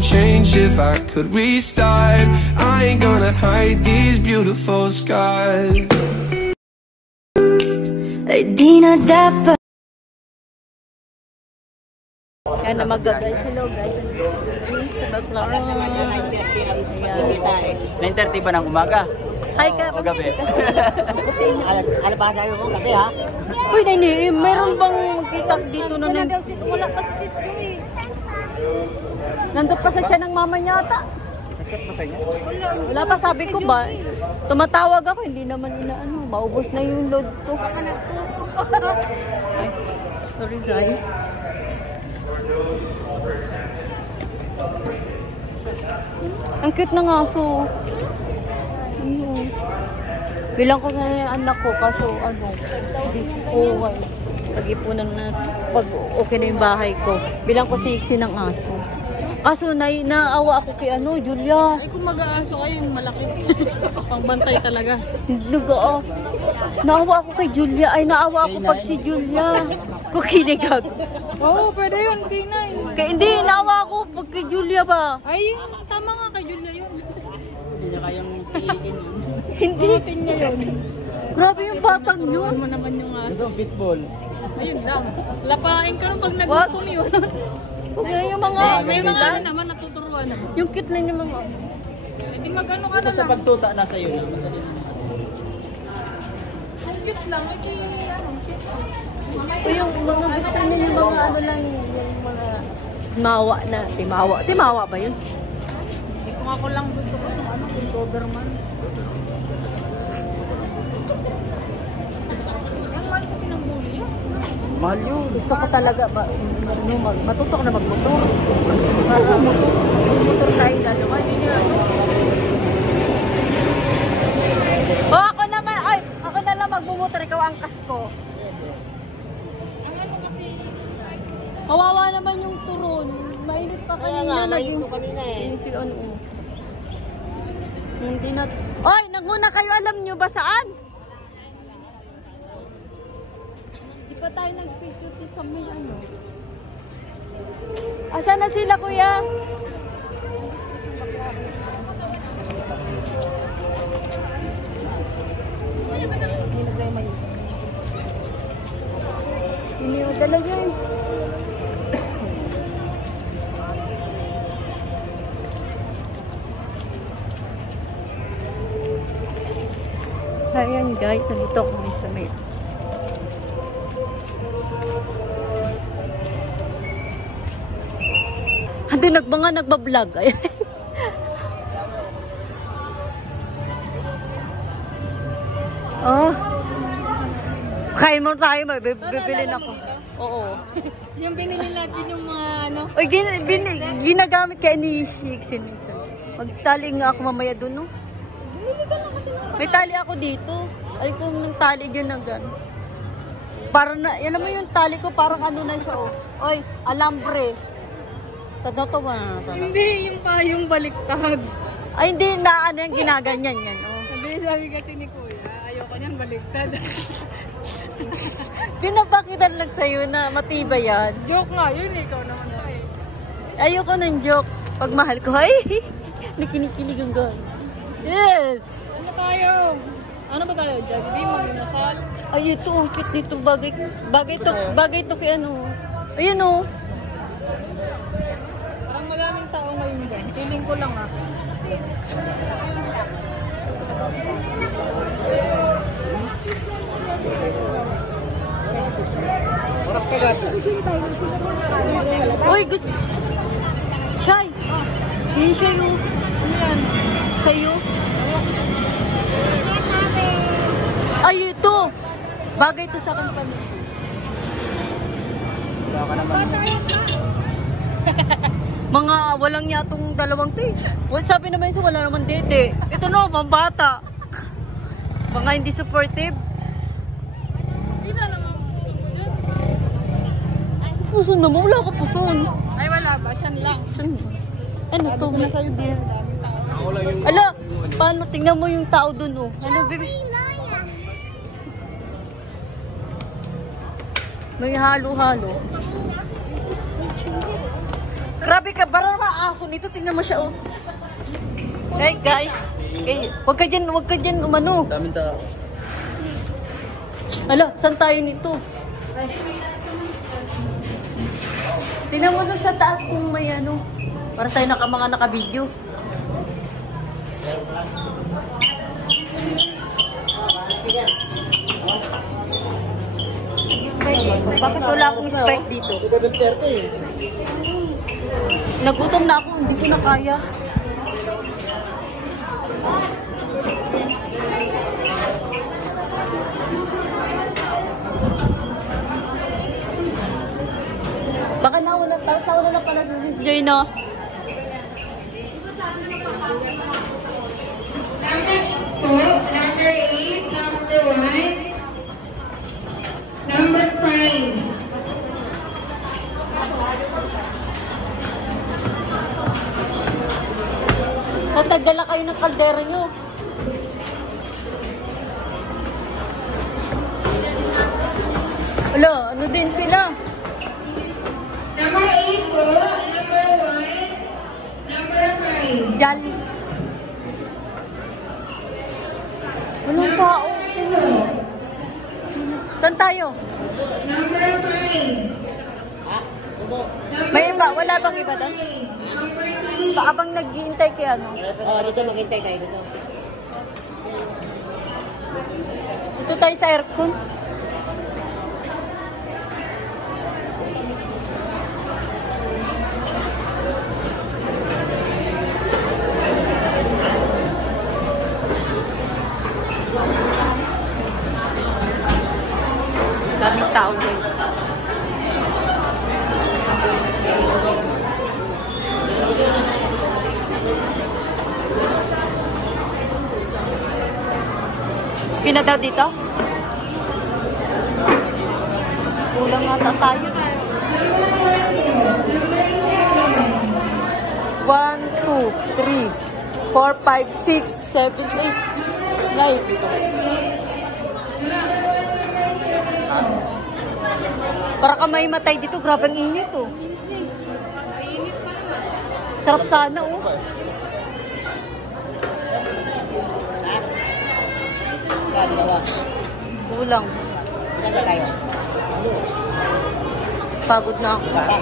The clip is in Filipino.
wouldn't change if I could restart. I ain't gonna hide these beautiful scars. Di na dapat. Yan na mag-guys. Hello guys. Please, baklaro. 9:30 ba ng umaga? Hi ka. O gabi? Ano ba sa'yo mo? Gabi ha? Uy, Nini, meron bang kita dito na Wala pa si Sis Joy. nandun pa sa tiyan ng mama niya ata? Check pa sa inyo? Wala pa, sabi ko ba? Tumatawag ako, hindi naman inaano. Maubos na yung load ko. Ay, sorry guys. Ang cute ng aso. Ayun. Bilang ko na yung anak ko, kaso ano, hindi ko pag-ipunan na, pag okay na yung bahay ko. Bilang ko siksi ng aso. Kaso naawa ako kay ano, Julia. Ay, kung mag-aaso kayo, malaki. Pangbantay talaga. Naawa ako kay Julia. Ay, naawa ako pag si Julia. Kukinigag. Oo, pwede yun, kinay. Hindi, naawa ako pag kay Julia ba? Ay, tama nga kay Julia yun. Hindi na kayang piigin yun. Hindi. Niya yun. Grabe yung batang Turuan yun. mo naman yung aso. Ito, pitbull. Ayun lang. Lapain ka nung pag nag-gutom yun. Huwag na yung mga... May mga ano naman natuturuan naman. Yung cute lang yung mga... Eh di mag-ano ka na Basta lang. pagtuta na sa'yo na. Madali na. Cute lang. Eh di ano, cute. O yung mga gusto niya yung mga ano lang, yung mga... Timawa na. Timawa. Timawa ba yun? Eh kung ako lang gusto ko yung ano, yung Doberman. Ang mahal kasi ng bully. Mahal yun. Gusto ko talaga ba, ano, matuto ko na magmotor. Para motor tayo dalawa. Hindi niya ano. Oh, ako naman. Ay, ako na lang magmumotor. Ikaw ang kasko. Ang ano kasi, Kawawa naman yung turon. Mainit pa kanina. Naging kanina eh. si ano. Hindi na. Oy, nagmuna kayo. Alam nyo ba saan? Di pa tayo nag-picture sa may ano. Asa na sila, kuya? Hindi mo talaga eh. Ayan guys, nandito kami sa may... Ando nagbablog. Oh. Kain mo tayo, bibilin ako. Oo. yung binili natin yung mga ano. Oy, ginagamit kaya ni Shiksin minsan. Magtali nga ako mamaya dun, no? Binili ka lang kasi ng May tali ako dito. Ay, kung ng tali dyan na gano'n. Parang na, alam mo yung tali ko, parang ano na siya, oh. Oy, alambre. Tatawa na talaga. Hindi, yung payong baliktad. Ay, hindi na ano yung ginaganyan yan, oh. Sabi kasi ni Kuya, ayoko niyang baliktad. Pinapakitan lang sa'yo na matibay yan. Joke nga yun, ikaw naman na eh. Ayoko ng joke. Pag mahal ko, ay, nakinikilig ang gano'n. Yes! Ano tayo? Ano ba tayo? Jollibee, Maginasal? Ay, ito, ang cute nito. Bagay to kay ano. Ayun, oh. Parang maraming tao ngayon dyan. Feeling ko lang Uy, gusto. Shy. Yun siya yung. Ano yan? Sa'yo. Ay, ito. Bagay to sa company. Wala ka naman. Mga walang yatong dalawang to eh. Well, sabi naman isa, wala naman dede. Ito no, pambata. Mga hindi supportive. Hindi na naman. Puso naman, wala ka puson. Ay, wala ba? Chan lang. Ano to? Sabi ko na sa'yo, din. Daming tao. Ala, paano? Tingnan mo yung tao dun oh. Ano, baby? May halo-halo. Grabe ka, bara na aso nito. Tingnan mo siya, oh. Hey, guys. Hey, wag ka dyan umano. Daming tao. Ala, saan tayo nito? Tingnan mo doon sa taas kung may ano. Para tayo mga naka-video. Bakit wala akong Sprite dito? Nagutom na ako, hindi ko na kaya. Baka nauna na pala si Sis Joy, no? Number 8, number 1, number 5. O, tagdala kayo ng kaldera nyo. Wala, ano din sila? Number 8 po, number 1, number 5. Jolly. Walang tao. Saan tayo? Number 5. May iba? Wala bang iba doon? Number 3. Abang nag-iintay kay ano? Oo, dito maghintay tayo dito. Ito tayo sa aircon. Daming tao din. Pinadaw dito? Kulang ata tayo. 1, 2, 3, 4, 5, 6, 7, 8, 9. Para ka may matay dito, grabe ang init, oh. Sarap sana, oh. Saan, dalawa. Kulang. Ilan na tayo? Pagod na ako. Isa pa.